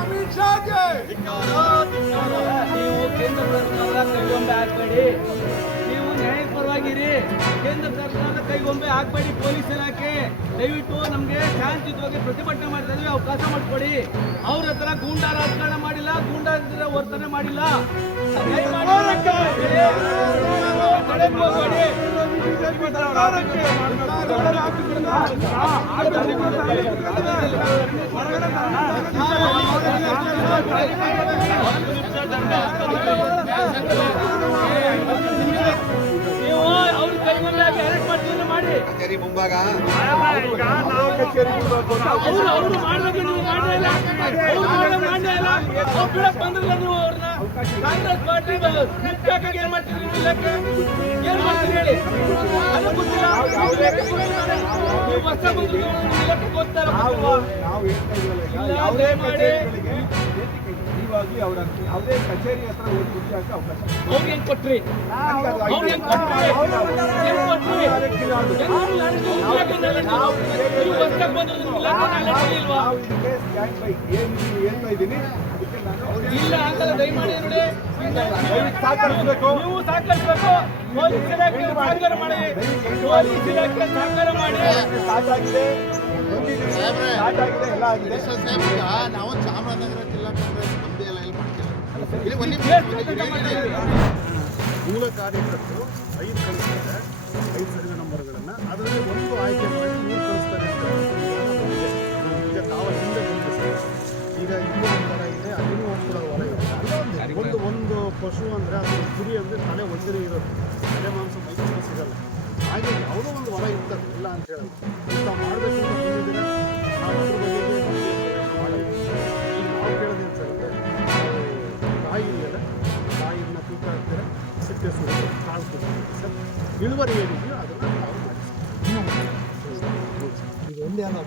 ಅಮಿತ್ ಶಾಗೆ ನೀವು ಕೇಂದ್ರ ಸರ್ಕಾರದ ಕೈಗೊಂಬೆ ಹಾಕಬೇಡಿ. ನೀವು ನ್ಯಾಯದ ಪರವಾಗಿರಿ. ಕೇಂದ್ರ ಸರ್ಕಾರದ ಕೈಗೊಂಬೆ ಹಾಕಬೇಡಿ. ಪೊಲೀಸ್ ಇಲಾಖೆ ದಯವಿಟ್ಟು ನಮಗೆ ಶಾಂತಿಯುತವಾಗಿ ಪ್ರತಿಭಟನೆ ಮಾಡ್ತಾ ಇದ್ವಿ, ಅವಕಾಶ ಮಾಡಿಕೊಡಿ. ಅವ್ರ ಹತ್ರ ಗೂಂಡಾ ರಾಜಕಾರಣ ಮಾಡಿಲ್ಲ, ಗೂಂಡಾ ವರ್ತನೆ ಮಾಡಿಲ್ಲ. ನೀವು ಅವ್ರ ಕೈಗೊಂಬೆ ಅರೆಸ್ಟ್ ಮಾಡ್ತೀವಿ ಮಾಡಿ ಕಚೇರಿ ಮುಂಭಾಗ ಅವರು ಮಾಡಬೇಕು. ನೀವು ಮಾಡೇ ಇಲ್ಲ, ಅವ್ರು ಬಿಡಕ್ ಬಂದ್ರಲ್ಲ ನೀವು ಅವ್ರನ್ನ. ಕಾಂಗ್ರೆಸ್ ಪಾರ್ಟಿ ಮುಖ್ಯವಾಗಿ ಏನ್ ಮಾಡ್ತೀರಿ ನೀವು? ಇಲಾಖೆ ಏನ್ ಮಾಡ್ತೀರಿ ಹೇಳಿ? ಅದು ಗೊತ್ತಿಲ್ಲ. ನೀವು ಹೊಸ ಬಂದ್ರು ಇಲಾಖೆ ಗೊತ್ತಾರ ಮಾಡಿ ಯಾವುದೇ ಕಚೇರಿ ಹತ್ರ ಹೋಗಿ ಕುಡಿಯೋಕೆ ಅವಕಾಶ ಅವ್ರಿಗೆ ಹೆಂಗ್ ಕೊಟ್ರಿ? ಅವ್ರಿಗೆ ಹೆಂಗ್ ಕೊಟ್ರಿ? ಹೇಳ್ತಾ ಇದ್ದೀನಿ. ಅದಕ್ಕೆ ನಾನು ಇಲ್ಲ ಅಂತಲ್ಲ, ದಯಮಾಡಿ ನೋಡಿ, ಸಹಕರಿಸಬೇಕು. ನೀವು ಸಹಕರಿಸಬೇಕು. ಪೊಲೀಸ್ ಇಲಾಖೆ ಸಹಕಾರ ಮಾಡಿ, ಪೊಲೀಸ್ ಇಲಾಖೆ ಸಹಕಾರ ಮಾಡಿ. ಸ್ಟಾರ್ಟ್ ಆಗಿದೆ, ಸ್ಟಾರ್ಟ್ ಆಗಿದೆ, ಎಲ್ಲ ಆಗಿದೆ. ನಾವು ಚಾಮರಾಜನಗರ ಜಿಲ್ಲಾ ಕಾಂಗ್ರೆಸ್ ಬಂದೇ ಎಲ್ಲ ಎಲ್ಲಿ ಮಾಡ್ತೀವಿ. ಮೂಲ ಕಾರ್ಯಕರ್ತರು 5 ಕಳಿಸ್ತಾರೆ, 5 ಸರ್ವೆ ನಂಬರ್ಗಳನ್ನು. ಅದರಲ್ಲಿ ಒಂದು ಆಯ್ಕೆ ಮಾಡಿ 3 ಕಳಿಸ್ತಾರೆ ಅಂತ ಈಗ ತಾವು ಹಿಂದೆ ಬಂದಿರ್ತಾರೆ. ಈಗ ಇಲ್ಲಿ ಒಂದು ಹೊರ ಇದೆ, ಅಲ್ಲಿನೂ ಒಂದು ಕೂಡ ಹೊರ ಇದೆ. ಅಲ್ಲೇ ಒಂದು ಪಶು ಅಂದರೆ ಅದು ಕುರಿ ಅಂದರೆ ತಲೆ ಒಂದೇ ಇರೋದು, ತಲೆ ಮಾಂಸ ಮೈಸೂರು ಸಿಗಲ್ಲ. ಹಾಗೆ ಯಾವುದೋ ಒಂದು ಹೊರ ಇರ್ತದೆ, ಇಲ್ಲ ಅಂತ ಹೇಳಲ್ಲ. ಇಂಥ ಮಾಡಬೇಕು ಅಂತ ಬಂದಿದ್ದೀರ, ನಾವು ಅದ್ರ ಬಗೆಗೆ ಮಾಡಲ್ಲ. ಈಗ ನಾವು ಕೇಳೋದೇನು ಸರ್ ಅಂದರೆ, ಕಾಯಿ ಇಲ್ಲಲ್ಲ, ಕಾಯಿನ ತೂಕ ಹಾಕ್ತಾರೆ, ಸಿಪ್ಪೆ ಸುರಿದು ಕಾಳು ಕೊಡ್ತಾರೆ ಸರ್. ಇಳುವರಿ ಏನಿದೆಯೋ ಅದನ್ನು ನಾವು ಮಾಡಿಸ್ತೀವಿ. ಇದು ಒಂದೇ ಅಲ್ಲ,